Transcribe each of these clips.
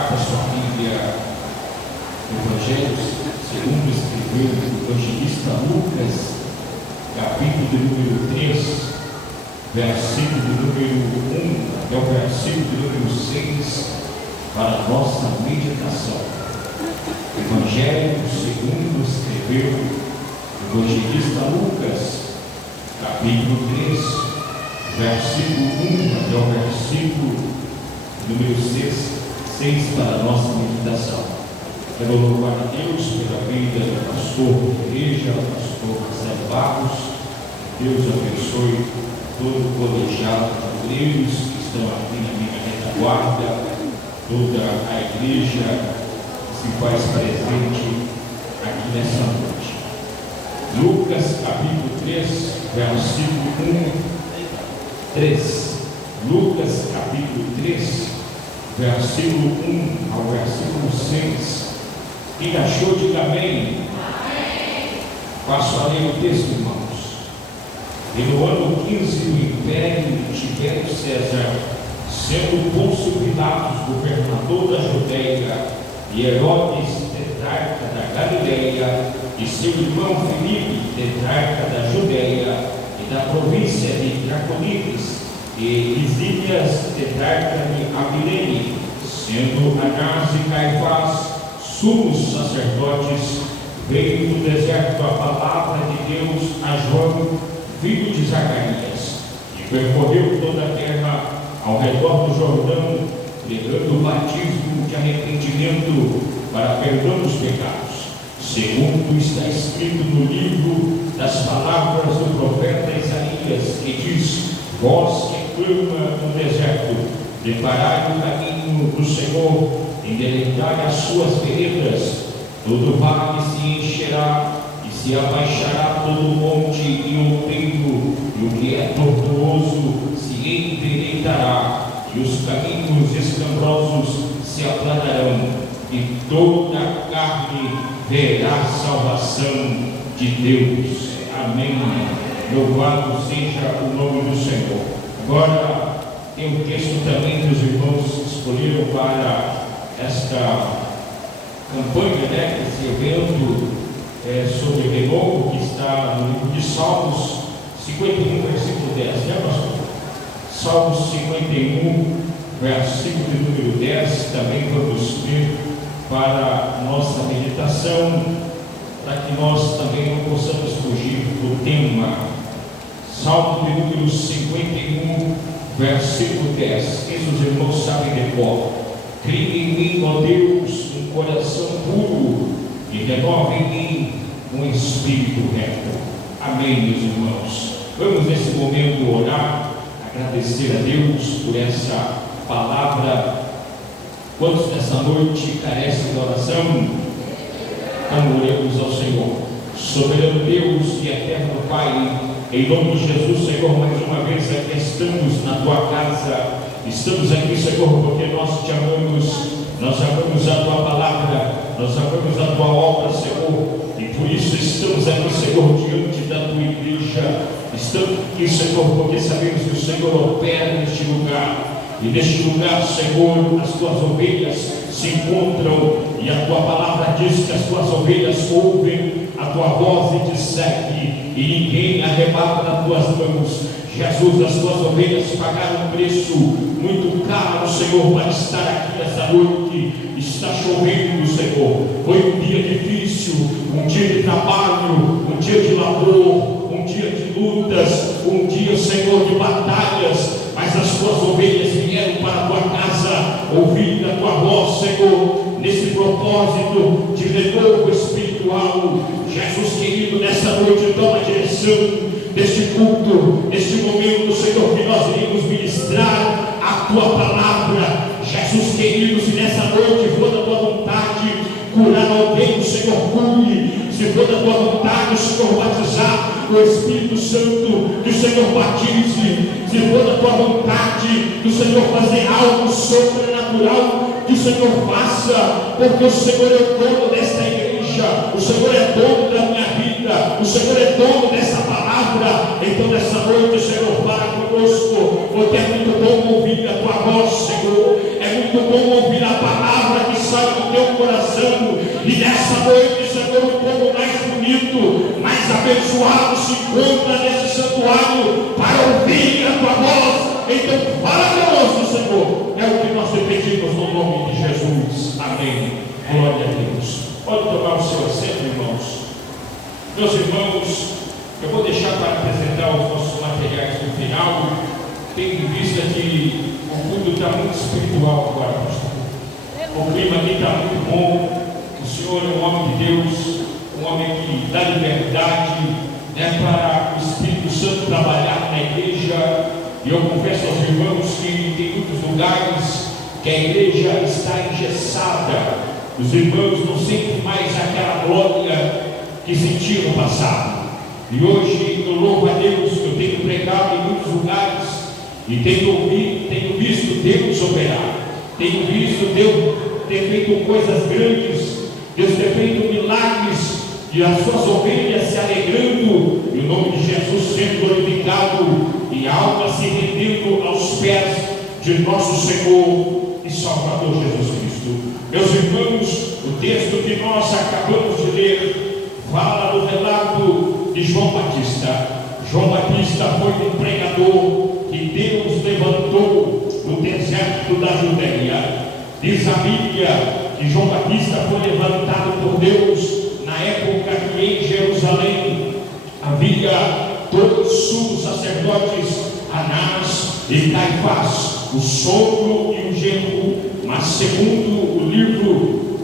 Abra sua Bíblia, Evangelho segundo escreveu o evangelista Lucas, capítulo número 3, versículo número 1 até o versículo número 6, para a nossa meditação. Evangelho segundo escreveu o evangelista Lucas, capítulo 3, versículo 1 até o versículo número 6, para a nossa meditação. Quero louvar a Deus pela vida do pastor da igreja, o pastor Marcelo Barros. Deus abençoe todo o colegiado de obreiros que estão aqui na minha retaguarda, toda a igreja que se faz presente aqui nessa noite. Lucas capítulo 3, versículo 3. Lucas capítulo 3, versículo 1 ao versículo 6. Quem achou, diga amém. Passo a ler o texto, irmãos. E no ano 15 do império de Tibério César, sendo Pôncio Pilatos governador da Judeia, e Herodes tetrarca da Galileia, e seu irmão Filipe tetrarca da Judeia e da província de Traconitis, e Lisínias tetrarca de Abilene, sendo Anás e Caifás sumos sacerdotes, veio do deserto a palavra de Deus a João, filho de Zacarias, e percorreu toda a terra ao redor do Jordão, pregando o batismo de arrependimento para perdão dos pecados, segundo está escrito no livro das palavras do profeta Isaías, que diz: vós que clama no deserto, preparai o caminho do Senhor, endireitai as suas veredas, todo vale se encherá, e se abaixará todo monte e outeiro, e o que é tortuoso se endireitará, e os caminhos escabrosos se aplanarão, e toda a carne verá a salvação de Deus. Amém. Louvado seja o nome do Senhor. Agora tem um texto também que os irmãos escolheram para esta campanha, esse evento sobre renovo, que está no livro de Salmos 51, versículo 10, pastor? Salmos 51, versículo número 10, também vamos ver para a nossa meditação, para que nós também não possamos fugir do tema. Salmo de número 51, versículo 10, isso os irmãos sabem de cor. Crie em mim, ó Deus, um coração puro, e renove em mim um espírito reto. Amém, meus irmãos. Vamos nesse momento orar, agradecer a Deus por essa palavra. Quantos nessa noite carecem de oração? Então oremos ao Senhor. Soberano Deus e eterno Pai, em nome de Jesus, Senhor, mais uma vez aqui estamos na tua casa. Estamos aqui, Senhor, porque nós te amamos, nós amamos a tua palavra, nós amamos a tua obra, Senhor, e por isso estamos aqui, Senhor, diante da tua igreja. Estamos aqui, Senhor, porque sabemos que o Senhor opera neste lugar, e neste lugar, Senhor, as tuas ovelhas se encontram, e a tua palavra diz que as tuas ovelhas ouvem a tua voz e te seguem, e ninguém arrebata das tuas mãos. Jesus, as tuas ovelhas pagaram um preço muito caro, Senhor, para estar aqui esta noite. Está chovendo, Senhor. Foi um dia difícil, um dia de trabalho, um dia de labor, um dia de lutas, um dia, Senhor, de batalhas. Mas as tuas ovelhas vieram para a tua casa, ouvindo a tua voz, Senhor, nesse propósito de renovo espiritual. Jesus querido, nessa noite toma a direção deste culto, neste momento, Senhor, que nós iremos ministrar a tua palavra. Jesus querido, se nessa noite for da tua vontade curar alguém, o Senhor cure. Se for da tua vontade, o Senhor batizar o Espírito Santo, que o Senhor batize. Se for da tua vontade, que o Senhor fazer algo sobrenatural, que o Senhor faça, porque o Senhor é o dono desta igreja, o Senhor é dono da minha vida, o Senhor é dono dessa palavra. Então nessa noite, Senhor, fala conosco, porque é muito bom ouvir a tua voz, Senhor, é muito bom ouvir a palavra foi, Senhor, o povo mais bonito, mais abençoado se encontra nesse santuário para ouvir a tua voz. Então fala conosco, Senhor. É o que nós te pedimos no nome de Jesus. Amém. Glória a Deus. Pode tomar o seu assento, irmãos. Meus irmãos, eu vou deixar para apresentar os nossos materiais no final, tendo em vista que o mundo está muito espiritual agora, pastor. O clima aqui está muito bom. O Senhor é um homem de Deus, um homem que dá liberdade, para o Espírito Santo trabalhar na igreja. E eu confesso aos irmãos que tem muitos lugares que a igreja está engessada. Os irmãos não sentem mais aquela glória que sentiam no passado. E hoje eu louvo a Deus, eu tenho pregado em muitos lugares e tenho visto Deus operar, tenho visto Deus ter feito coisas grandes, Deus ter feito milagres, e as suas ovelhas se alegrando, e o nome de Jesus sendo glorificado, e a alma se rendendo aos pés de nosso Senhor e Salvador Jesus Cristo. Meus irmãos, o texto que nós acabamos de ler fala do relato de João Batista. João Batista foi um pregador que Deus levantou no deserto da Judeia. Diz a Bíblia que João Batista foi levantado por Deus na época que em Jerusalém havia dois sumos sacerdotes, Anás e Caifás, o sogro e o genro. Mas segundo o livro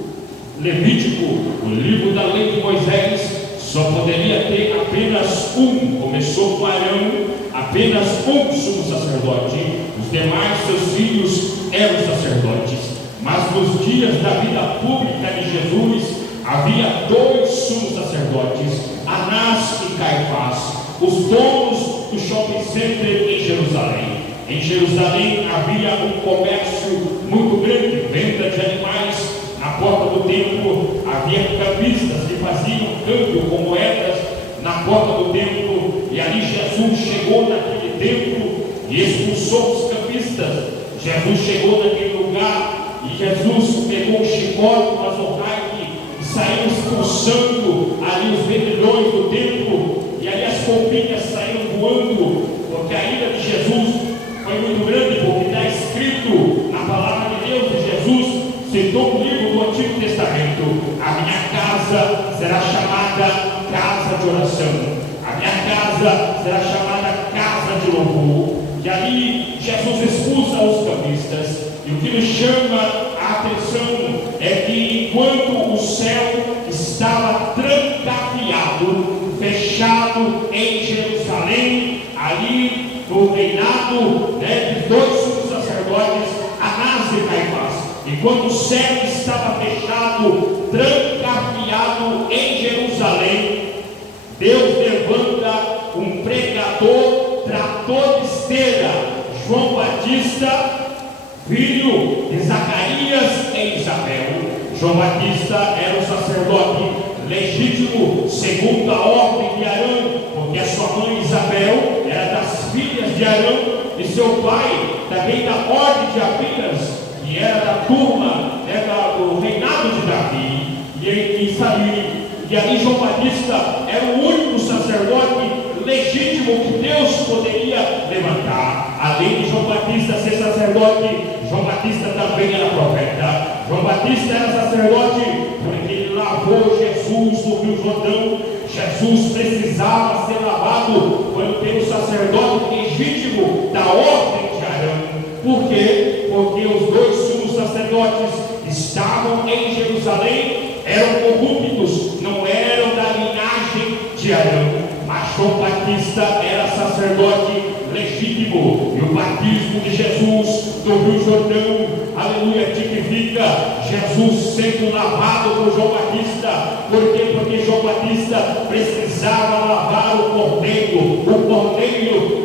Levítico, o livro da lei de Moisés, só poderia ter apenas um. Começou com Arão, apenas um sumo sacerdote. Os demais seus filhos eram sacerdotes. Mas nos dias da vida pública de Jesus havia dois sumos sacerdotes, Anás e Caifás, os donos do shopping center em Jerusalém. Em Jerusalém havia um comércio muito grande, venda de animais. Na porta do templo havia cambistas que faziam câmbio com moedas na porta do templo, e ali Jesus chegou naquele templo e expulsou os cambistas. Jesus chegou naquele lugar e Jesus pegou um chicote, um azorraque, e saiu expulsando ali os vendedores do templo, e ali as pombinhas saíram voando, porque a ira de Jesus foi muito grande, porque está escrito na palavra de Deus de Jesus, citou o livro do Antigo Testamento: a minha casa será chamada casa de oração, a minha casa será chamada casa de louvor. E ali Jesus expulsa os cambistas, e o que nos chama a atenção é que enquanto o céu estava trancafiado, fechado em Jerusalém, ali no reinado de dois sumos sacerdotes, Anás e Caifás, enquanto o céu estava fechado, trancafiado em Jerusalém, Deus levanta um pregador, trator de esteira, João Batista, filho de Zacarias e Isabel. João Batista era um sacerdote legítimo segundo a ordem de Arão, porque a sua mãe Isabel era das filhas de Arão, e seu pai também da ordem de Abias, que era da turma do reinado de Davi. E ali João Batista era o único sacerdote legítimo que Deus poderia levantar. Além de João Batista ser sacerdote, João Batista também era profeta. João Batista era sacerdote porque ele lavou Jesus no Rio Jordão. Jesus precisava ser lavado pelo sacerdote legítimo da ordem de Arão. Por quê? Porque os dois sumos sacerdotes estavam em Jerusalém, eram corruptos, não eram da linhagem de Arão. Mas João Batista era sacerdote legítimo, e o batismo de Jesus do Rio Jordão, aleluia, tipifica Jesus sendo lavado por João Batista. Por quê? Porque João Batista precisava lavar o cordeiro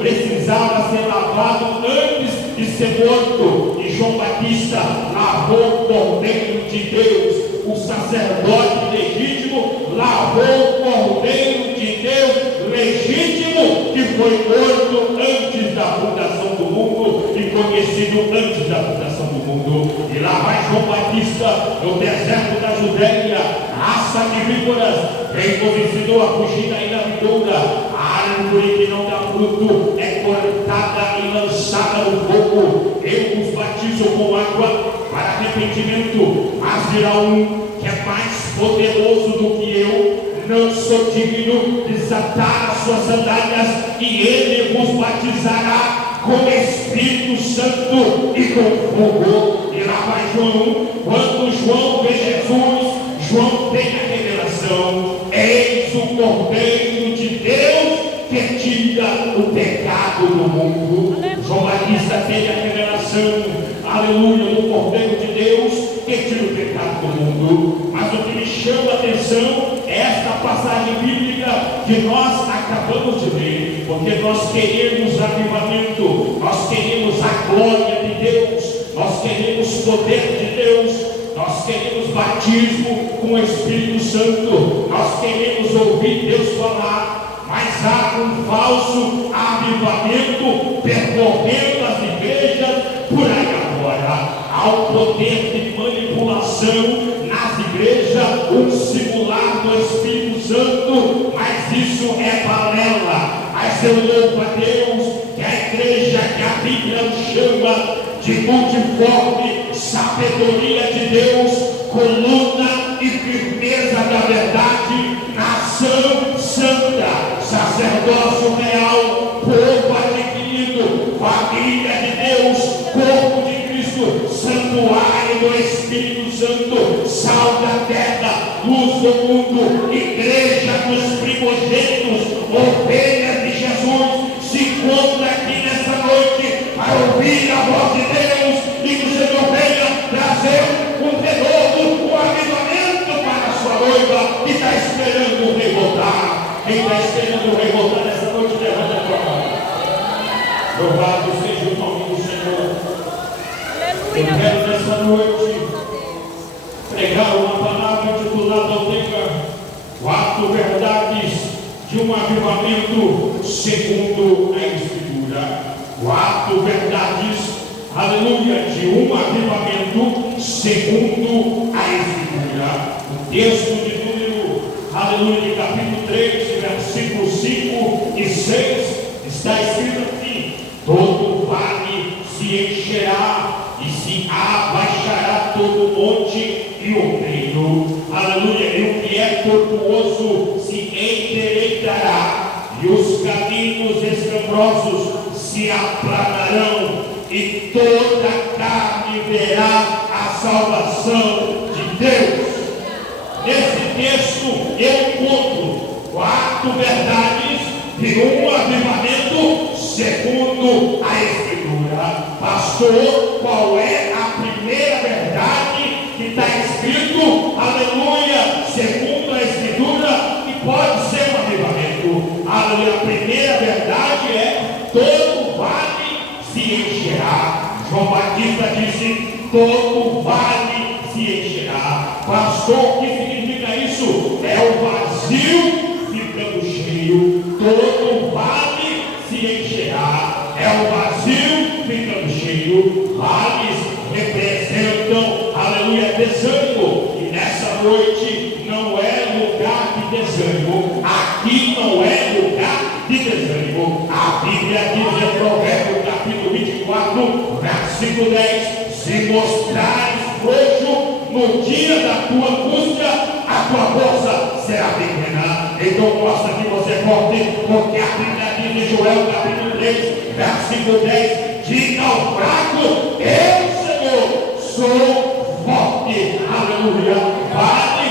precisava ser lavado antes de ser morto, e João Batista lavou o cordeiro de Deus. O sacerdote legítimo lavou o cordeiro de Deus legítimo, que foi morto antes da fundação do mundo e conhecido antes da fundação do mundo. E lá vai João Batista no deserto da Judéia, velha, raça de víboras, quem vos ensinou a fugir da ira vindoura? A árvore que não dá fruto é cortada e lançada no fogo. Eu vos batizo com água para arrependimento, mas virá um que é mais poderoso do que eu. Não sou digno de desatar as suas sandálias, e ele vos batizará com Espírito Santo e com fogo. E lá vai João. Quando João vê Jesus, João tem a revelação: eis o Cordeiro de Deus que tira o pecado do mundo. João Batista teve a revelação, aleluia, do Cordeiro de Deus que tira o pecado do mundo. Mas o que me chama a atenção é esta passagem bíblica que nós acabamos de ler, porque nós queremos avivamento, nós queremos a glória de Deus, nós queremos poder de Deus, nós queremos batismo com o Espírito Santo, nós queremos ouvir Deus falar, mas há um falso avivamento percorrendo as igrejas por aí agora. Há um poder de manipulação nas igrejas, um simular do Espírito Santo, mas isso é balela. Mas eu louvo a Deus que a igreja que a Bíblia chama de multiforme sabedoria de Deus, coluna e firmeza da verdade, nação santa, sacerdócio real, povo adquirido, família de Deus, corpo de Cristo, santuário do Espírito Santo, sal da terra, luz do mundo, igreja dos primogênitos, ovelhas de Jesus, se encontra aqui nessa noite para ouvir a voz de Deus e que o Senhor venha trazer um renovo, um avivamento para a sua noiva que está esperando o rei voltar. Quem está esperando o rei voltar nessa noite, levanta a tua mão. Louvado seja o nome do Senhor. Eu quero nessa noite pregar uma palavra titulada Alteca, 4 verdades de um avivamento segundo a Escritura. 4 verdades, aleluia, de um avivamento segundo a Escritura. O texto de número, aleluia, de capítulo 3, versículos 5 e 6, está escrito assim: todo vale se encherá e se abaixará todo monte e o reino, aleluia, e o que é tortuoso se endireitará, e os caminhos escabrosos se aplanarão, e toda carne verá a salvação de Deus. Nesse texto eu encontro 4 verdades de um avivamento segundo a Escritura. Pastor, qual é a primeira verdade que está escrito, aleluia, segundo a Escritura, que pode ser um avivamento? Aleluia, a primeira verdade é: todo vale se encherá. João Batista disse: todo vale se encherá. Pastor, o que significa isso? É o vazio ficando cheio. Todo vale se encherá. É o vazio ficando cheio. Vales representam, aleluia, desânimo. E nessa noite não é lugar de desânimo. Aqui não é lugar de desânimo. A Bíblia diz em Provérbios capítulo 24, versículo 10: se mostrares frouxo no dia da tua angústia, a tua força será pequena. Então mostra que você é forte, porque a Bíblia diz em Joel capítulo 3, versículo 10: diga ao fraco: eu, Senhor, sou forte. Aleluia. Vale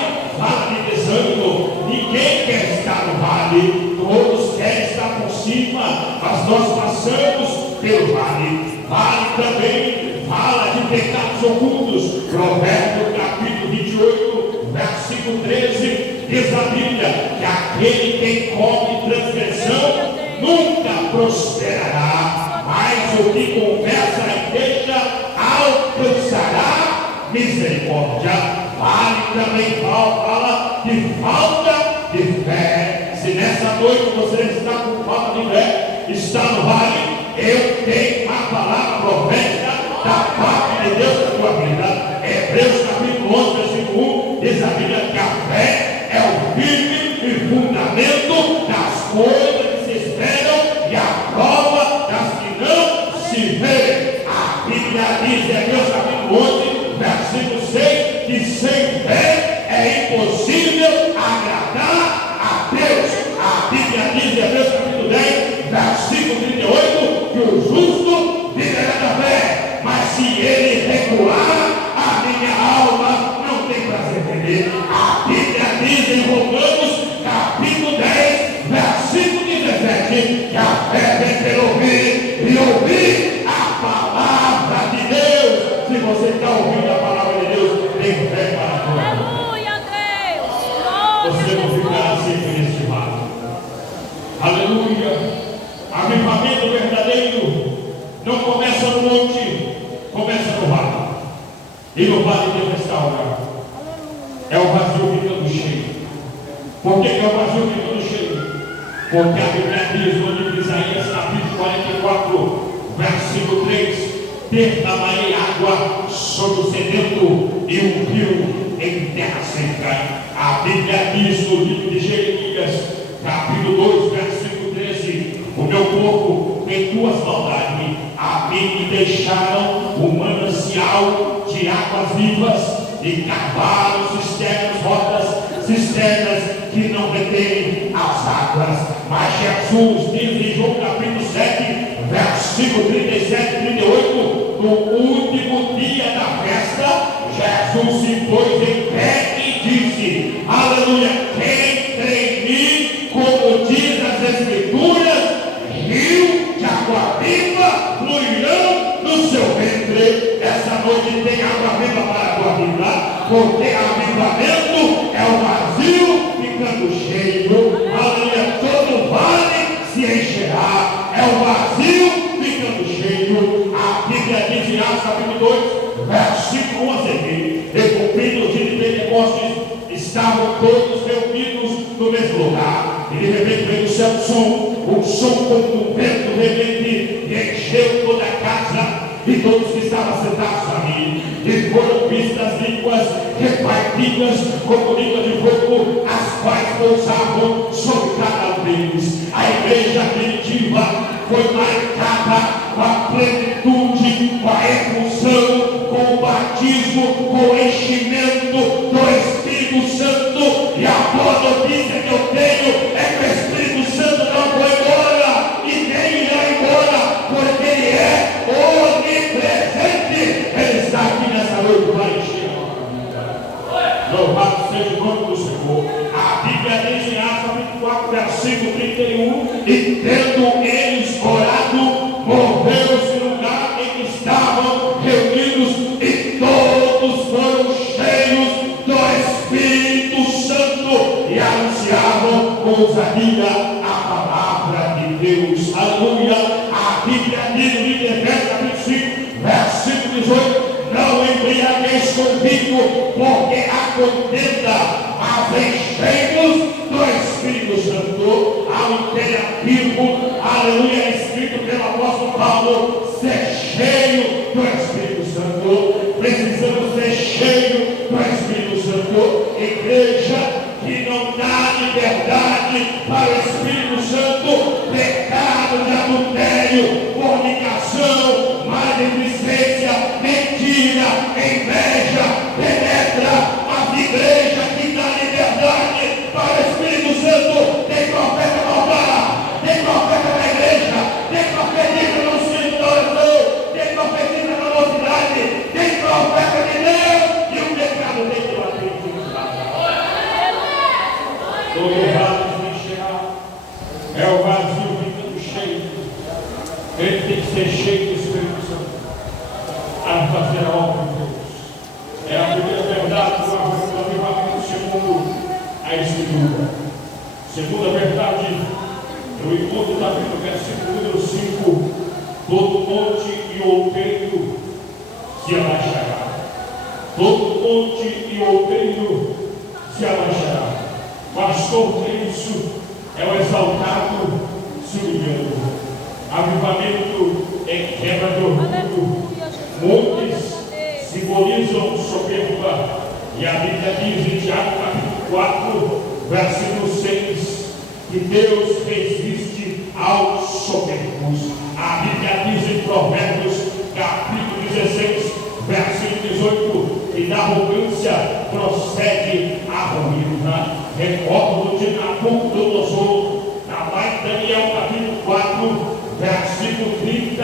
de desânimo. Ninguém quer estar no vale, todos querem estar por cima, mas nós passamos pelo vale. Vale também fala de pecados ocultos. Provérbios capítulo 28, versículo 13, diz a Bíblia que aquele que come transgressão nunca prosperará, mas o que conversa a igreja alcançará misericórdia. Vale também fala de falta de fé. Se nessa noite você está com falta de fé, está no vale, eu tenho a palavra profética da parte de Deus na tua vida. Hebreus capítulo 11, versículo 1, diz a Bíblia ouvindo a palavra de Deus, tem fé para a glória. Aleluia, Deus. Você não ficará sempre neste lado. Aleluia. Avivamento verdadeiro não começa no monte, começa no vale. E no vale Deus restaura. É o vazio ficando cheio. Por que é o vazio ficando cheio? Porque a Bíblia diz no livro de Isaías, capítulo 44, versículo 3: derramarei água sobre o sedento e um rio em terra seca. A Bíblia diz no livro de Jeremias, capítulo 2, versículo 13: o meu povo tem duas maldades, a mim me deixaram o manancial de águas vivas e cavaram cisternas rotas, cisternas que não retêm as águas. Mas Jesus diz em João capítulo 7, versículo 37 e 38, no último dia da festa, Jesus se pôs em pé e disse: aleluia, quem crê em mim, como diz as Escrituras, rio de água viva fluirão no seu ventre. Essa noite tem água viva para a tua vida, porque avivamento é o vazio ficando cheio. Aleluia, todo vale se encherá, é o vazio ficando cheio. A Bíblia diz em Atos capítulo 2, versículo 1 a seguir: e cumprindo o dia de Pentecostes, estavam todos reunidos no mesmo lugar, e de repente veio do céu um som como um vento rebelde, e encheu toda a casa, e todos que estavam sentados ali, e foram vistas línguas repartidas como línguas de fogo, as quais pousavam sobre cada um deles. A igreja primitiva foi marcada com a plenitude, com a efusão, com o batismo, com o enchimento do Espírito Santo. E a boa notícia que eu tenho é que o Espírito Santo não foi embora e nem irá embora, porque ele é onipresente. Ele está aqui nessa noite para encher a nossa vida. Louvado seja o nome do Senhor. A Bíblia diz em Atos capítulo 4, versículo 31: e tendo eles orado, moveu-se o lugar em que estavam reunidos, e todos foram cheios do Espírito Santo e anunciavam com ousadia a palavra de Deus. Aleluia. A Bíblia diz no livro de Efésios capítulo 5, versículo 18: não embriagueis com vinho, porque há contenda, mas enchei-vos do Espírito Santo. Há um imperativo, aleluia, escrito pelo apóstolo Paulo: ser cheio do Espírito Santo. Precisamos ser cheio do Espírito Santo. Igreja que não dá liberdade para o Espírito Santo, pecado de adultério, fornicação, maledicência, mentira, inveja, penetra. As igrejas que dá liberdade para o Espírito Santo, tem profeta na altar, tem profeta na igreja, tem profetisa no centro da oração, tem profetisa na mocidade, tem profeta de Deus, e o pecado tem que bater em todo vazio se encherá, é o vazio ficando cheio. Ele tem que ser cheio do Espírito Santo a fazer a obra de Deus. É a primeira verdade do avivamento segundo a Escritura. Segunda verdade, eu encontro também no versículo número 5: todo monte e outeiro se abaixará. Todo monte e outeiro se abaixará. Pastor, que isso é o exaltado se humilhando. Avivamento é quebra de orgulho. Montes simbolizam soberba. E a Bíblia diz em Tiago capítulo 4, versículo 6, que Deus resiste aos soberbos. A Bíblia diz em Provérbios capítulo 16, versículo 18, que da arrogância procede a ruína. Recordo de Nabucodonosor, lá em Daniel capítulo 4, versículo 30,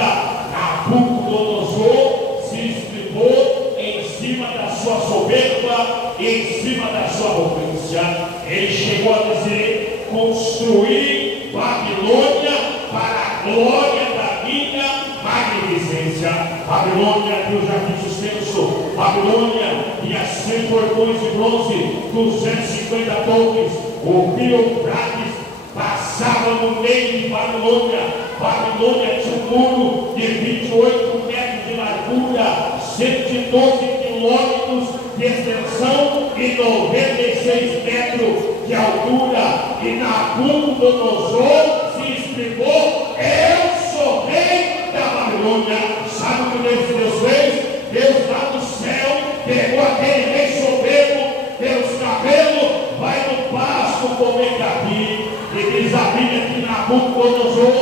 Nabucodonosor se explicou em cima da sua soberba e em cima da sua arrogância. Ele chegou a dizer: construir Babilônia para a glória da minha magnificência. Babilônia, Deus já diz suspenso. Babilônia Babilônia tinha 100 portões de bronze, 250 torres. O rio Eufrates passava no meio de Babilônia. Babilônia tinha um muro de 28 metros de largura, 112 quilômetros de extensão e 96 metros de altura. E Nabucodonosor se explicou: eu sou rei da Babilônia. Sabe o que Deus fez? Deus lá do céu pegou aquele rei soberbo pelos cabelos, vai no pasto comer capim. E diz a Bíblia que Nabucodonosor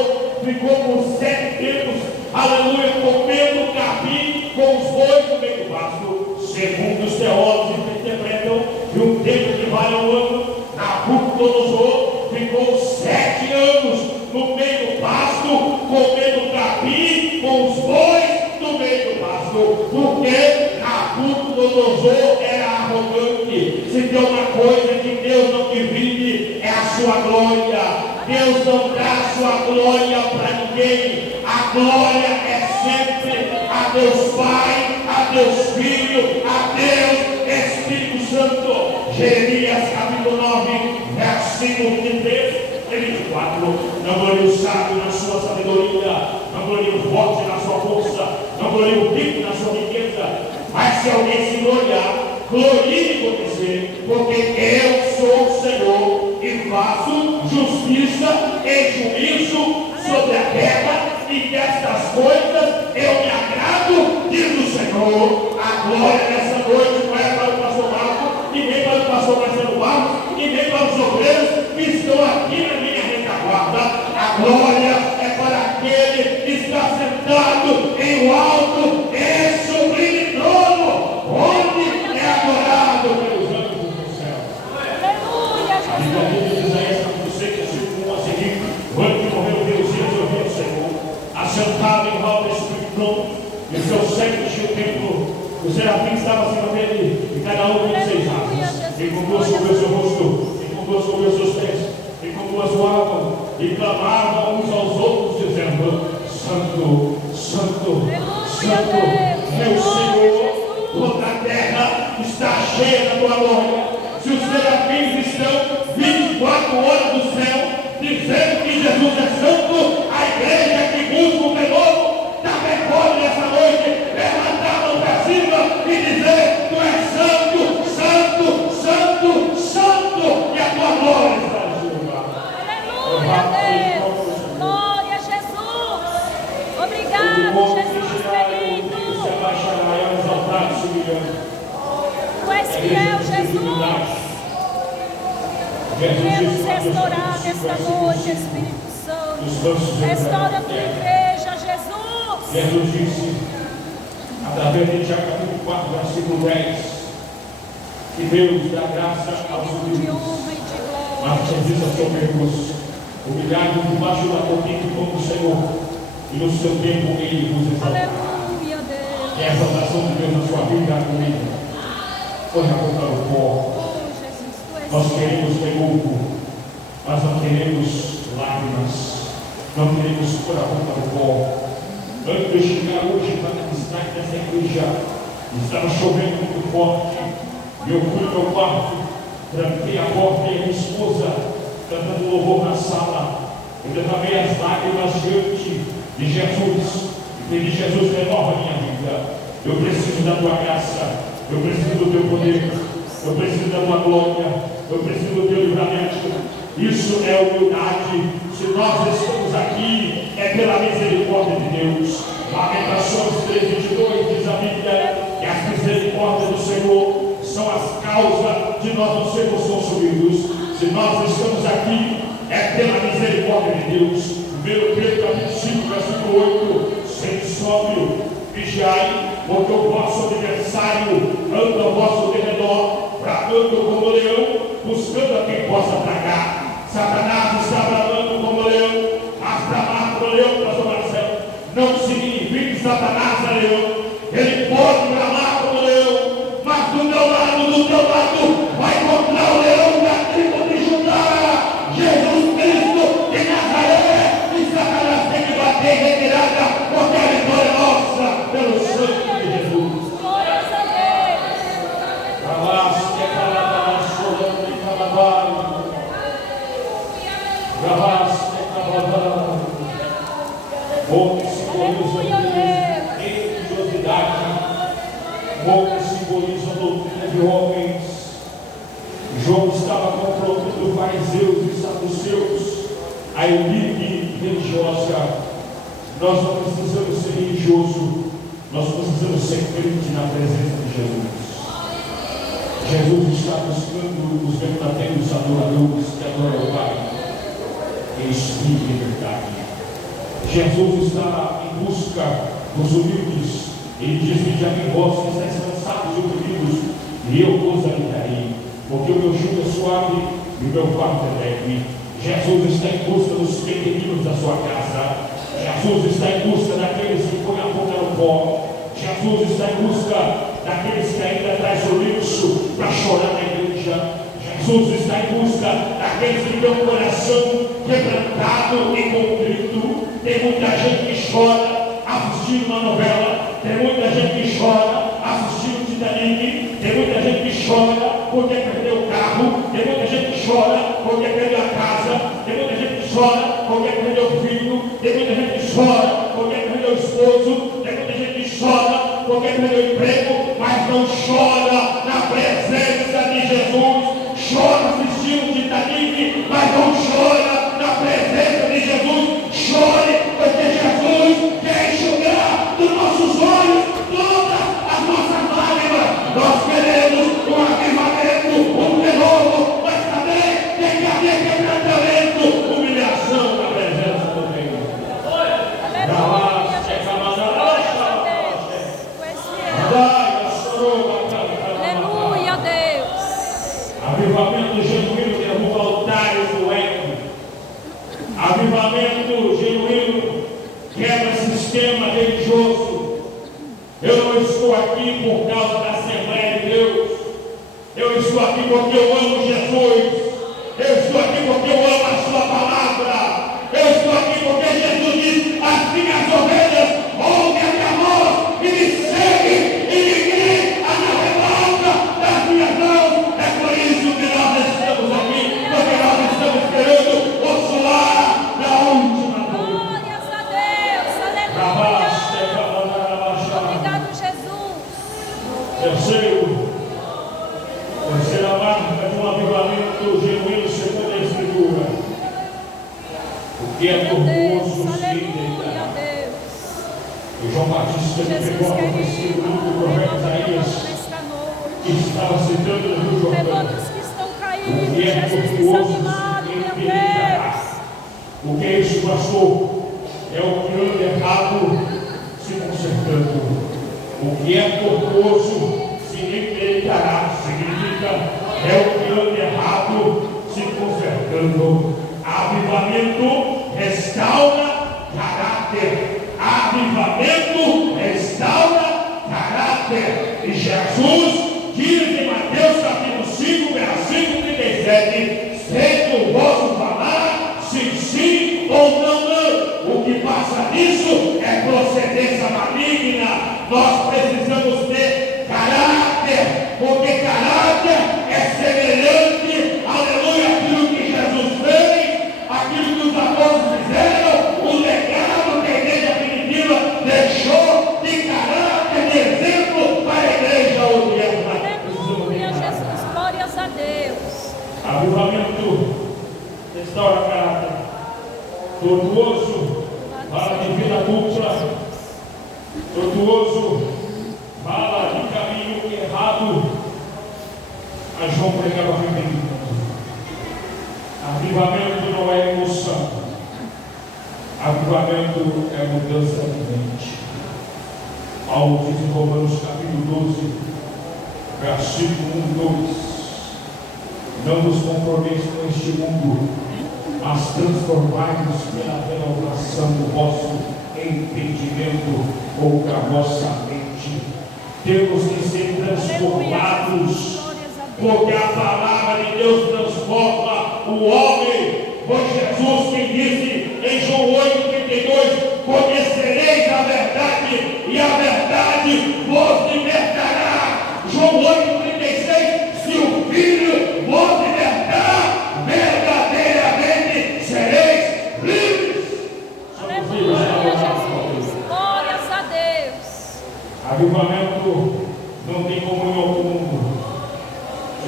ficou por 7 tempos, aleluia, comendo capim com os bois no meio do pasto. Segundo os teólogos interpretam que um tempo que vale um ano, Nabucodonosor ficou 7 anos no meio do pasto, comendo capim com os bois no meio do pasto, porque Nabucodonosor era arrogante. Se tem uma coisa que Deus não divide, é a sua glória. Deus não dá a sua glória para ninguém. A glória é sempre a Deus Pai, a Deus Filho, a Deus Espírito Santo. Jeremias capítulo 9, versículo 23 e 24. Não glorie o sábio na sua sabedoria, não glorie o forte na sua força, não glorie o rico na sua riqueza. Mas se alguém se gloriar, glorie com você, porque eu sou o Senhor e faço justiça e juízo sobre a terra, e destas coisas eu me agrado, diz o Senhor. A glória dessa noite não é para o pastor Marco, e nem para o pastor Marcelo Barros, e nem para os obreiros que estão aqui na minha retaguarda. A glória é para aquele que está sentado em um alto e sublime trono, onde é adorado pelos anjos do céu. Aleluia, A Bíblia diz em Isaías capítulo 6, versículo 1 a seguir: o ano que morreu Deus e resolveu o Senhor, assentado em volta do Espírito Trono, e o seu século encheu o templo. O serafim estava acima dele, e cada um tem 6 asas, e com 2 sobre o seu rosto, e com 2 sobre os seus pés, e com 2 voavam, e clamavam uns aos outros, dizendo: Santo, Santo, Santo, meu Senhor, toda a terra está cheia da tua glória. Se os serafins estão 24 horas do céu, dizendo que Jesus é santo, a igreja que busca o renovo também pode nessa noite levantar a mão para cima e dizer: tu és santo, santo, santo, santo, e a tua glória está em seu lugar. aleluia, Deus. Glória a Jesus. Obrigado, Jesus querido. Se abaixará e exaltar se humilhando. Tu és fiel, Jesus. Queremos restaurar nesta noite, Espírito Santo. Restaura a tua igreja, Jesus. Jesus disse, através de Tiago capítulo 4, versículo 10, que Deus dá graça aos De humildes, honra e de mas glória. serviço aos soberbos. Humilhado debaixo da corrente como o Senhor, e no seu tempo ele vos exaltará. Aleluia, Deus. Que a exaltação de Deus na sua vida comigo. Põe a boca no pó. Oh, Jesus, tu és Nós fiel. queremos removo, mas não queremos lágrimas. Não queremos pôr a boca no pó. Antes de chegar hoje para ministrar nessa igreja, estava chovendo muito forte. E eu fui no meu quarto, tranquei a porta e a minha esposa cantando louvor na sala. Eu derramei as lágrimas diante de Jesus. E pedi: Jesus, renova a minha vida. Eu preciso da tua graça. Eu preciso do teu poder. Eu preciso da tua glória. Eu preciso do teu livramento. Isso é humildade. Se nós estamos aqui, é pela misericórdia de Deus. Lamentações 3:22 diz a Bíblia que as misericórdias do Senhor são as causas de nós não sermos consumidos. Se nós estamos aqui, é pela misericórdia de Deus. 1 Pedro capítulo 5, versículo 8: sede sóbrio, vigiai, porque o vosso adversário anda ao vosso derredor, bradando como leão, buscando a quem possa tragar. Satanás está bradando como leão, mas bramar como leão, pastor Marcelo, não significa que Satanás é leão. Ele pode bramar como leão, mas do teu lado, vai encontrar o leão da tribo de Judá, Jesus Cristo de Nazaré, e Satanás tem que bater em retirada, porque a vitória é nossa, pelo sangue de Jesus. Glórias a Deus. Bom que simboliza religiosidade, bom que simboliza a doutrina de homens. João estava confrontando fariseus e saduceus, a elite religiosa. Nós não precisamos ser religioso, nós precisamos ser crente na presença de Jesus. Jesus está buscando os verdadeiros adoradores que adoram o Pai em espírito e verdade. Jesus está em busca dos humildes. Ele diz: vinde a mim, vós que estáis cansados e oprimidos, e eu vos aliviarei, porque o meu jugo é suave e o meu fardo é leve. Jesus está em busca dos pequeninos da sua casa. Jesus está em busca daqueles que põem a boca no pó. Jesus está em busca daqueles que ainda traz o lenço para chorar na igreja. Jesus está em busca daqueles que têm o coração quebrantado e contrito. Tem muita gente que chora assistindo uma novela, tem muita gente que chora assistindo Titanic, tem muita gente que chora porque perdeu o carro, tem muita gente que chora porque perdeu a casa, tem muita gente que chora porque perdeu o filho, tem muita gente que chora porque perdeu o esposo, tem muita gente que chora porque perdeu o emprego, mas não chora na presença de Jesus. Chora assistindo Titanic, mas não chora na presença de Jesus. Chore, porque Jesus quer enxugar dos nossos olhos todas as nossas lágrimas. Nós queremos um avivamento, um renovo, mas também tem que haver quebrantamento, humilhação na presença do Rei. Aleluia, Deus. Avivamento genuíno derruba altares do ego. Avivamento genuíno quebra sistema religioso. Eu não estou aqui por causa da Assembleia de Deus. Eu estou aqui porque eu amo Jesus. Eu estou aqui porque eu amo a sua palavra. Eu estou aqui porque Jesus diz: as minhas ovelhas ouvem a minha voz e me seguem e ninguém as arrebata das minhas mãos. É por isso que nós estamos aqui, porque nós estamos esperando o soar da última noite. Glórias a Deus, aleluia. Obrigado, Jesus. Terceira marca de um avivamento genuíno segundo a Escritura. O que é tortuoso se Aleluia, entender. Deus. O João Batista pegou a profecia do profeta Isaías, Nesta noite. que estava citando no Rio Jordão. Todos que estão O caídos, que é Jesus tortuoso desanimado, se meu entender. Deus. O que é isso, pastor? É o que anda errado se consertando. O que é tortuoso se endireitará. Significa é o que anda errado se consertando. Avivamento restaura caráter. Avivamento restaura caráter. E Jesus diz em Mateus capítulo 5, versículo 37: sendo o vosso falar, sim ou não. O que passa disso é procedência maligna. Nós precisamos ter caráter, porque caráter é semelhante, aleluia, aquilo que Jesus fez, aquilo que os apóstolos fizeram, o legado que a igreja primitiva deixou de caráter, de exemplo para a igreja odiosa. Aleluia, Jesus. Glórias a Deus. Avivamento restaura caráter. Tortuoso fala de vida dupla. Tortuoso fala de caminho errado. Mas João pregava arrependimento. Avivamento não é emoção. Avivamento é mudança de mente. Paulo diz em Romanos capítulo 12, versículo 1, 2: não vos conformeis com este mundo, mas transformai-vos pela renovação do vosso entendimento ou da vossa mente. Temos que ser transformados, porque a palavra de Deus transforma o homem. Foi Jesus quem disse em João 8,32: conhecereis a verdade e a verdade vos libertará. João 8,36: se o Filho vos libertar, verdadeiramente sereis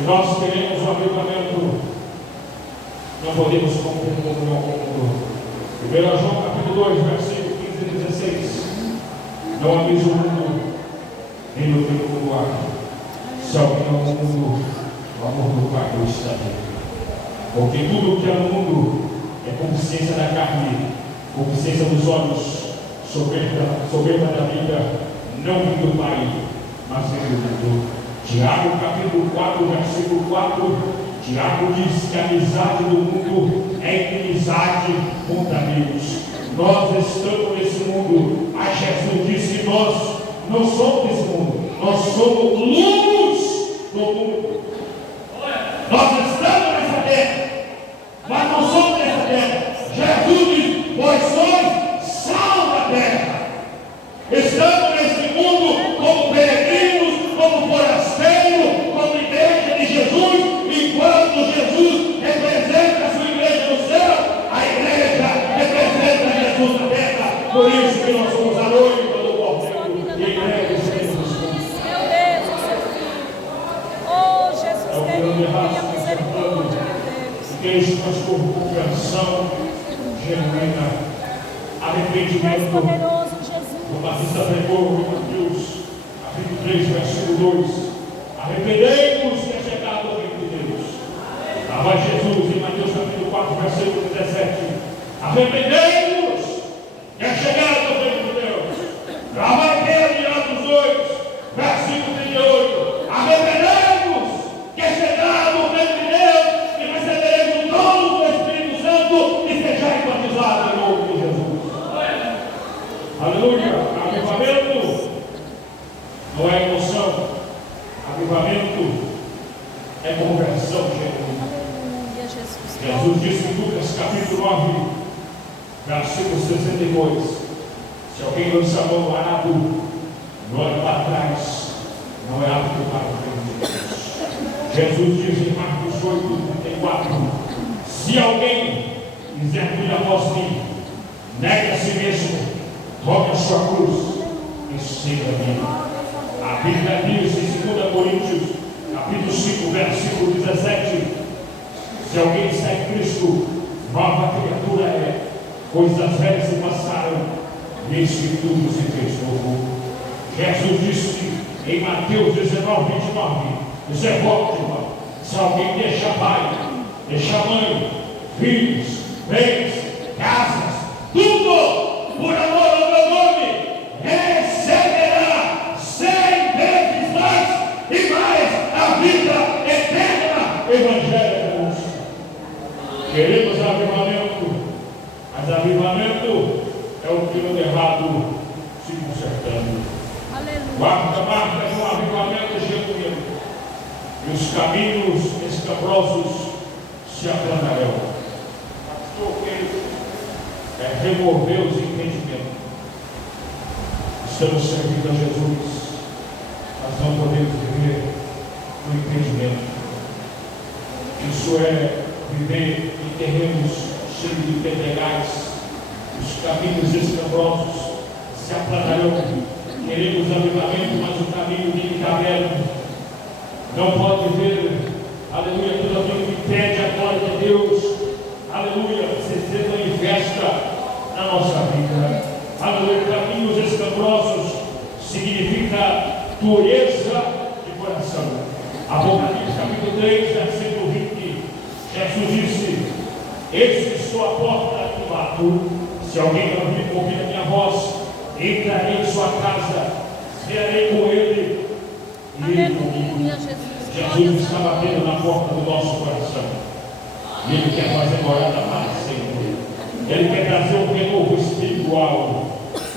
nós queremos o avivamento, não podemos cumprir com o mundo. 1 João capítulo 2, versículo 15 e 16. Não avisa o mundo, nem o tempo do ar. Se alguém ama o mundo, o amor do Pai não está dentro. Porque tudo o que é no mundo é concupiscência da carne, concupiscência dos olhos, soberba da vida, não vem do Pai, mas vem do mundo. Tiago capítulo 4, versículo 4. Tiago diz que a amizade do mundo é inimizade contra Deus. Nós estamos nesse mundo, mas Jesus disse que nós não somos desse mundo, nós somos luz do mundo. Nós estamos nessa terra, mas não somos dessa terra. Jesus diz: vós sois sal da terra. Estamos nesse mundo como peregrinos, como forasteiros, como igreja de Jesus. Enquanto Jesus representa a sua igreja no céu, a igreja representa Jesus na terra. Por isso que nós somos a noiva do Cordeiro e a igreja de Jesus. Meu Deus, o seu filho. Oh, Jesus querido, tenha misericórdia, meu Deus. Deixe nós por conversão genuína, arrependimento. Poderoso Jesus. O Batista pregou em Mateus capítulo 3, versículo 2. Arrependei-vos que é chegado o reino de Deus. Lá vai Jesus em Mateus capítulo 4, versículo 17. Arrependei-vos que é chegado o reino de Deus. Lá vai Pedro em Atos 2, versículo 38. Arrependei-vos que é chegado o reino de Deus e recebereis o dom do Espírito Santo e sejais batizados em nome de Jesus. Aleluia. Avivamento não é emoção. Avivamento é conversão genuína. Jesus disse em Lucas capítulo 9, versículo 62: se alguém lança a mão no arado, não olha para trás, não é apto para o reino de Deus. Jesus diz em Marcos 8, 34: se alguém quiser vir após mim, negue a si mesmo, tome a sua cruz e siga-me. A Bíblia diz em 2 Coríntios, capítulo 5, versículo 17: se alguém está em Cristo, nova criatura é, coisas velhas se passaram, e eis que tudo se fez novo. Jesus disse em Mateus 19, 29: Misericórdia, se alguém deixa pai, deixa mãe, filhos, bens, casas, tudo, por amor ao meu nome, receberá 100 vezes mais e mais a vida eterna. Evangelho é luz. Queremos avivamento, mas avivamento é o filho errado se consertando. Quarta marca de um avivamento genuíno: e os caminhos escabrosos se aplanarão. Pastor, é remover os impedimentos. Estamos servindo a Jesus, mas não podemos viver no impedimento. Isso é viver em terrenos cheios de pedregais. Os caminhos escabrosos se aplanarão. Queremos avivamento, mas o caminho tem que estar aberto. Não pode ver, aleluia, tudo aquilo que impede a glória de Deus, aleluia, se manifesta na nossa vida. Aleluia, caminhos escabrosos significa dureza de coração. Apocalipse capítulo 3, versículo 20, Jesus disse: eis que estou à porta e bato. Se alguém ouvir a minha voz, entrarei em sua casa, serei com ele e ele comigo. Jesus está batendo na porta do nosso coração e Ele quer fazer morada para sempre. Ele quer trazer um renovo espiritual.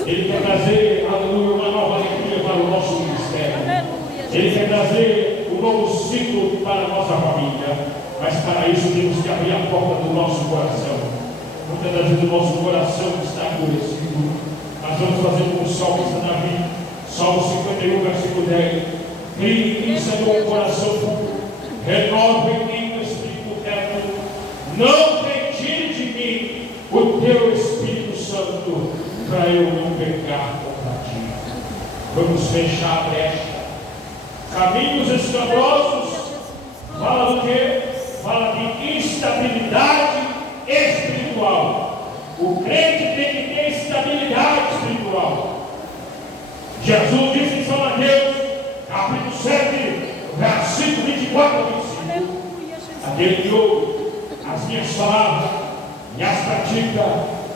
Ele quer trazer, aleluia, uma nova alegria para o nosso ministério. Ele quer trazer um novo ciclo para a nossa família. Mas para isso temos que abrir a porta do nosso coração. Muitas das vezes o nosso coração está endurecido. Nós vamos fazer como o salmista Davi, Salmo 51, versículo 10. Crie em mim, Senhor, um coração puro, renova em mim o espírito reto, não retire de mim o teu Espírito Santo, para eu não pecar contra ti. Vamos fechar a brecha. Caminhos escabrosos, estabilidade espiritual. O crente tem que ter estabilidade espiritual. Jesus disse em São Mateus, capítulo 7, versículo 24 a 25. Aleluia, Jesus. Aquele que ouve as minhas palavras e as pratica,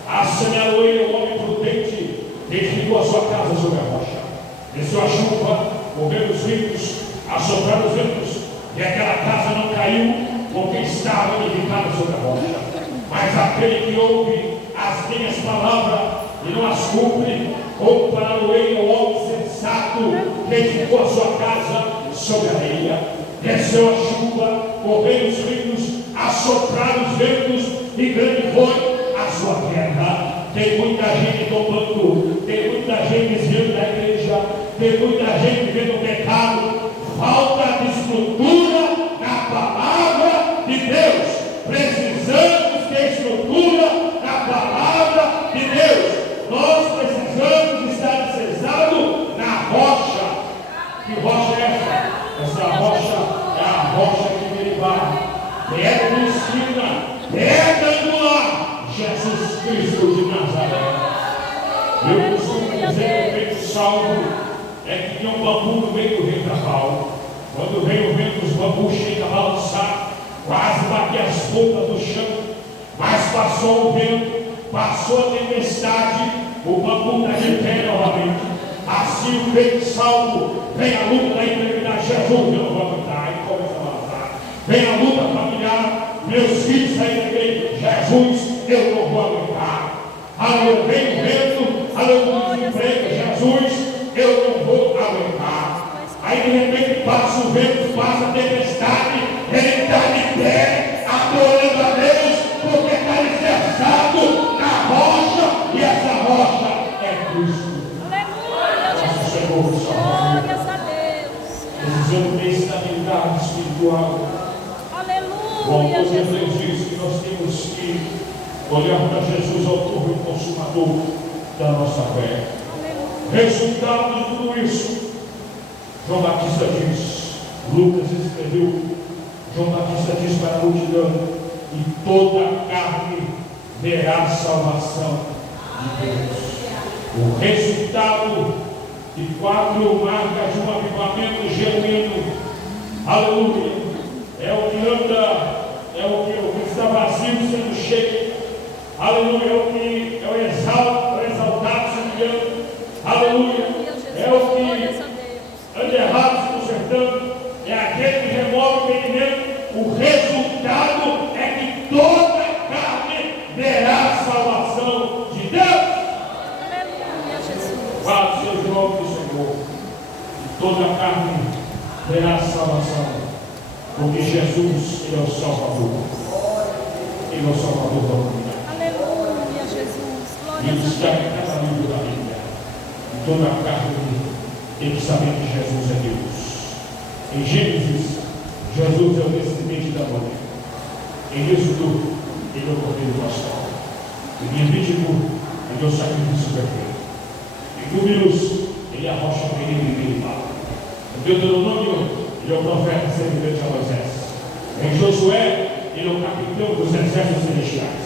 assemelhou ele ao homem prudente, que edificou a sua casa sobre a rocha. Desceu a chuva, moveu os ventos, assopraram os ventos, e aquela casa não caiu, porque estava edificada sobre a rocha. Mas aquele que ouve as minhas palavras e não as cumpre, compará-lo ele ao homem sensato, que edificou a sua casa sobre a areia. Desceu a chuva, correram os rios, assopraram os ventos, e grande foi a sua queda. Tem muita gente tombando, tem muita gente desviando da igreja, tem muita gente vivendo pecado, falta de estrutura na palavra de Deus. Precisamos ter estrutura na palavra de Deus. Nós precisamos estar alicerçados na rocha. Que rocha é essa? Essa rocha é a rocha que deriva. Pedra de esquina, pedra angular, Jesus Cristo de Nazaré. Eu costumo dizer que o vento salvo é que tem um bambu no meio do vendaval. Quando vem o vento, os bambus chegam a balançar, quase bater as pontas do chão. Mas passou o vento, passou a tempestade, o bambu está de pé novamente. Assim o vento salvo, vem a luta da enfermidade. Jesus, eu não vou aguentar, e começa a balançar. Vem a luta familiar, meus filhos saem da igreja. Jesus, eu não vou aguentar. Aleluia, vem o vento, aleluia, emprego. Jesus, eu não vou aguentar. Aí de repente passa o vento, passa a tempestade, ele está de pé, adorando a Deus, porque está alicerçado na rocha, e essa rocha é Cristo. Aleluia, Nosso Jesus. Senhor, Glórias a Deus. precisamos ter estabilidade espiritual. O Aleluia, autor de Jesus. Hebreus diz que nós temos que olhar para Jesus, autor e consumador da nossa fé. Aleluia. Resultado de tudo isso, João Batista diz, Lucas escreveu, João Batista diz para a multidão, e toda a carne verá a salvação de Deus. O resultado de 4 marcas de um avivamento genuíno, aleluia, é o que anda, é o que está vazio sendo cheio, aleluia, é o exaltado sendo guiando, aleluia, é o que anda errado se consertando, é aquele que remove o impedimento. O resultado é que toda carne verá a salvação de Deus. Aleluia, Jesus. Fala o seu nome do Senhor, e toda carne verá a salvação, porque Jesus, Ele é o Salvador. Ele é o Salvador da humanidade. Aleluia, Jesus. Glória Isso a está Deus. em cada livro da Bíblia. E toda a carne tem que saber que Jesus é Deus. Em Gênesis, Jesus é o descendente da mulher. Em Êxodo, ele é o cordeiro pascal. Em Levítico, ele é o sacrifício perfeito. Em Números, ele é a rocha pereira e derivada. Em Deuteronômio, ele é o profeta semelhante a Moisés. Em Josué, ele é o capitão dos exércitos celestiais.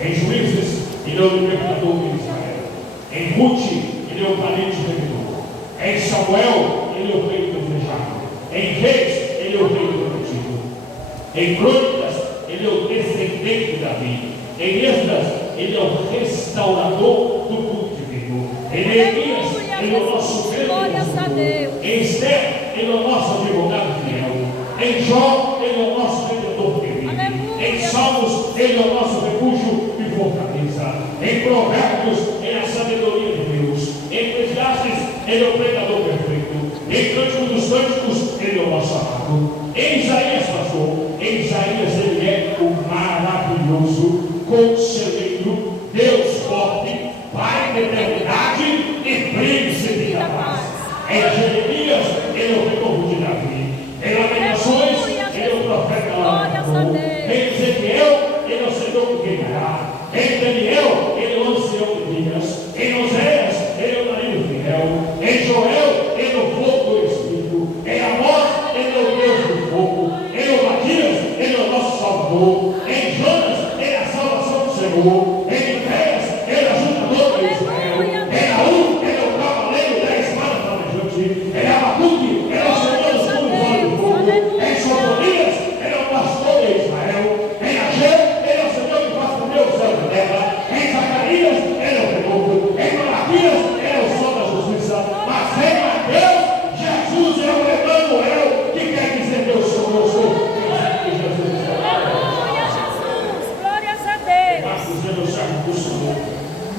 Em Juízes, ele é o libertador de Israel. Em Ruth, ele é o valente remidor. Em Samuel, ele é o rei do desejado. Em Reis, ele é o rei do prometido. Em Crônicas, ele é o descendente de Davi. Em Esdras, ele é o restaurador do culto divino. Em Neemias, ele é o nosso grande consultor. Em Esther, ele é o nosso advogado fiel. Em Jó, ele é o nosso redentor querido. Em Salmos, ele é o nosso refúgio e fortaleza. Em Provérbios, ele é a sabedoria de Deus. Em Eclesiastes, ele é o pregador perfeito. Em Cântico dos Cânticos, ele é o nosso amado. Em Isaías, pastor, em Isaías ele é o maravilhoso conselheiro, Deus forte, Pai da eternidade e príncipe da paz. Em Jeremias, ele é o renovo de Davi. Em Lamentações, ele é o profeta lamentor. Em Ezequiel, ele é o Senhor que reinará. Em Daniel, ele é o ancião de dias. Em Oséias, ele é o marido fiel. Em Joel, ele é o fogo do Espírito. Em Amós, ele é o Deus do fogo. Em Obadias, ele é o nosso Salvador. Em Senhor. Em Miqueias, ele é ajudador de Israel. Em Naum, ele é o cavaleiro da espada flamejante. Em Abacuque, ele é o Senhor dos fundos do fogo. Em Sofonias, ele é o pastor de Israel. Em Ageu, ele é o Senhor que faz comer o céu da terra. Em Zacarias, ele é o renovo. Em Malaquias, ele é o sol da justiça. Mas em Mateus, Jesus é o Emanuel, que quer dizer Deus conosco. Aleluia, Jesus. Glórias a Deus. Marcos é meu servo do Senhor.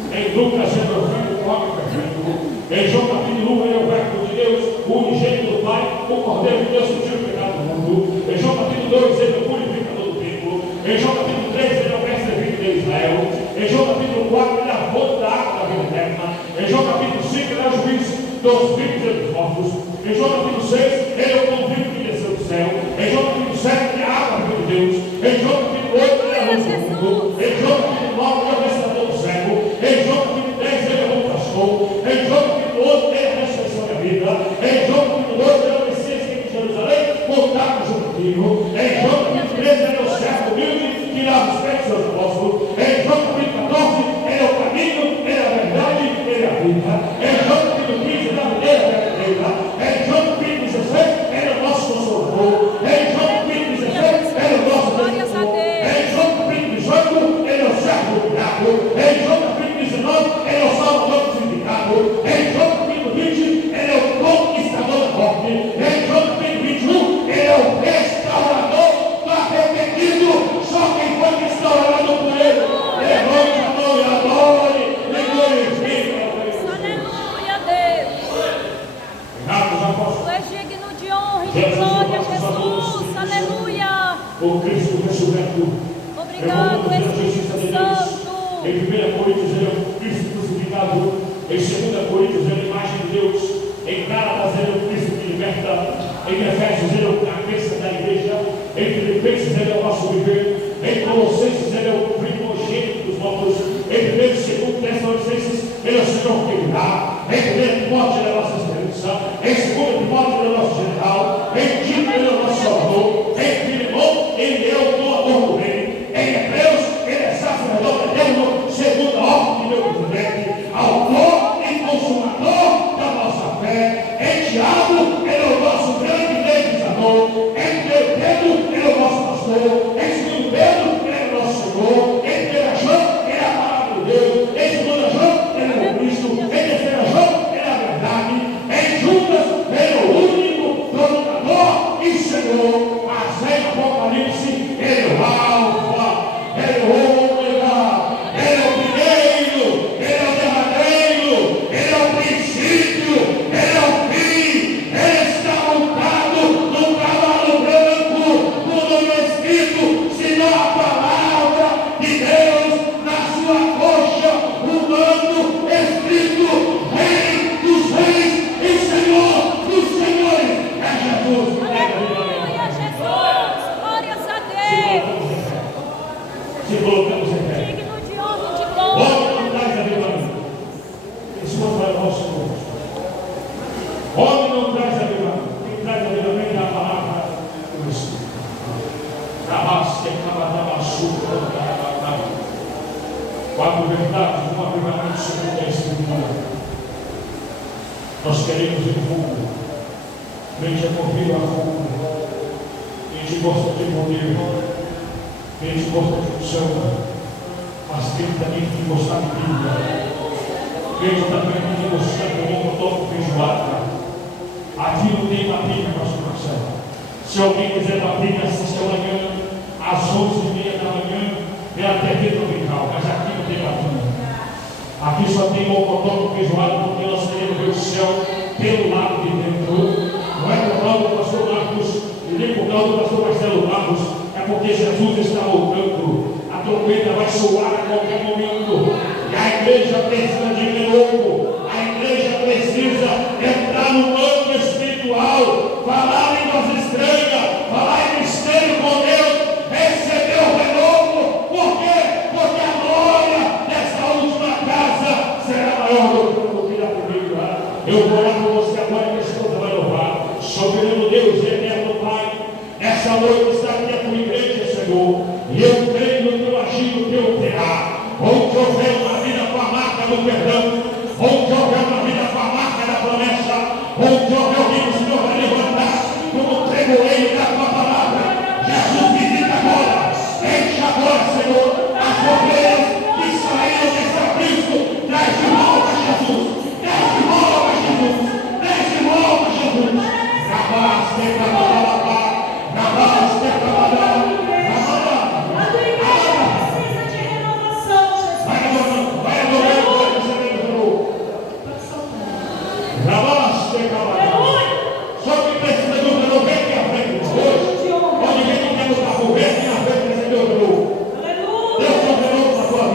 Em Lucas é meu filho, o homem perfeito. Em João capítulo 1, ele é o verbo de Deus, o unigênito do Pai, o Cordeiro de Deus que tira o pecado do mundo. Em João capítulo 2, ele é o purificador do templo. Em João capítulo 3, ele é o mestre vivo de Israel. Em João capítulo 4, ele é a fonte da água da vida eterna. Em João capítulo 5, ele é o juiz dos vivos e dos mortos. Em João capítulo 6, ele é o pão vivo que desceu do céu. Em João capítulo 7, ele é a água de Deus. Em João capítulo 8, ele é a luz do mundo. Em João capítulo 9, ele é o restaurador do cego. Em João capítulo 10, ele é o bom pastor. Em João capítulo 11, ele é a ressurreição da vida. Em João capítulo 12, ele é o Messias que vem de Jerusalém, montado no jumentinho. Em João capítulo 13, ele é o servo humilde que lava os pés dos seus apóstolos. Em João capítulo 14, ele é o caminho, ele é a verdade, ele é a vida. Em João capítulo 15, ele é a videira verdadeira. Em João capítulo 16, ele é o nosso consolador. Em João capítulo 16, ele é o nosso defensor. Em João capítulo 18, ele é o servo do milagre. Em João capítulo 19, ele é o salvador crucificado. Em João capítulo 20, ele é o conquistador da morte. Em João capítulo 21, ele é o restaurador do arrependido. Só quem foi restaurado por ele, levante a mão e adore, e glorifique. Aleluia, Deus. Obrigado, já posso. Tu és digno de honra e de glória, Jesus. Aleluia. O Cristo ressurreto. Obrigado, Espírito Santo. Em 1 Coríntios, ele é o Cristo crucificado. Em 2 Coríntios, ele é a imagem de Deus. Em Gálatas, ele é o Cristo que liberta. Em Efésios, ele é o cabeça da igreja. Em Filipenses, ele é o nosso viver. Em Colossenses, ele é o primogênito dos mortos. Em 1 e 2 Tessalonicenses, ele é o Senhor que virá. Em 1 Timóteo, ele é a nossa esperança. Em 2 Timóteo, ele é o nosso general. Em Tito, ele é o nosso salvador. Em Filemão, ele é o doador do reino. Em Hebreus, ele é sacerdote eterno, segundo a ordem de meu presidente, autor e consumador da nossa fé. Em Tiago, ele é o nosso grande legislador. Em Pedro, ele é o nosso pastor. Em 2 Pedro, ele é o nosso Senhor. Em 1 João, ele é a palavra de Deus. Em 2 João, ele é o Cristo. Em 3 João, ele é a verdade. Em Judas, ele é o único dominador e Senhor. Mas em Apocalipse, ele é o Alfa. Ele é o ômega, ele é o primeiro, ele é o derradeiro, ele é o princípio, ele é o fim, ele está montado num cavalo branco, com o nome escrito, senão a palavra de Deus na sua coxa, o nome escrito, Rei dos reis e Senhor dos senhores, é Jesus. Aleluia, Jesus. Glórias a Deus. Se colocamos em pé. Digno de honra e de glória. Homem não traz avivamento. Esse foi o nosso Senhor. Homem não traz avivamento. Quem traz avivamento é a palavra do Espírito. Trabalhe-se, quatro verdades do avivamento segundo a Escritura. Nós queremos ir fogo. Mente é movido a fogo. A gente gosta de poder. A gente gosta de unção, mas tem também que gostar de Bíblia. Deus também tem que gostar de um toque feijoada. Aqui não tem uma Bíblia, pastor Marcelo. Se alguém quiser uma Bíblia, assista amanhã, às 11h30 da manhã, pela TV tropical, mas aqui não tem uma Bíblia. Aqui só tem mocotó com feijoada, porque nós queremos ver o céu pelo lado de dentro. Não é por causa do pastor Marcos, e nem por causa do pastor Marcelo Barros. Porque Jesus está voltando, a trombeta vai soar a qualquer momento, e a igreja precisa de renovo, a igreja precisa entrar no campo espiritual, falar em línguas estranhas, falar em mistério com Deus, receber o renovo. Por quê? Porque a glória desta última casa será maior do que a primeira. Eu vou lá com você agora, que a esposa vai louvar. Soberano Deus e eterno Pai, essa noite está aqui a tua igreja, Senhor, e eu creio no teu agir, no teu operar. ele da tua palavra. Jesus, visita agora. Enche agora, Senhor, as ovelhas que saíram desse aprisco. Traz de volta, Jesus. Traz de volta, Jesus. Traz de volta, Jesus. Rabaste, Rabalabá. Rabaste, Rabalabá. A tua igreja precisa de renovação, Jesus. Vai adorando, Rabaste, Rabalabá. Só que precisa de um renovo, vem aqui à frente hoje. Pode ver que quer lutar por vem aqui à frente, Senhor. Deus te renovo na tua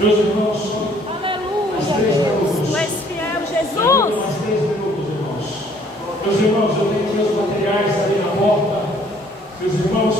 Meus irmãos, Aleluia, Deus. Tu és fiel, Jesus. mais 10 minutos, irmãos. Meus irmãos, eu tenho meus materiais ali na porta. Meus irmãos,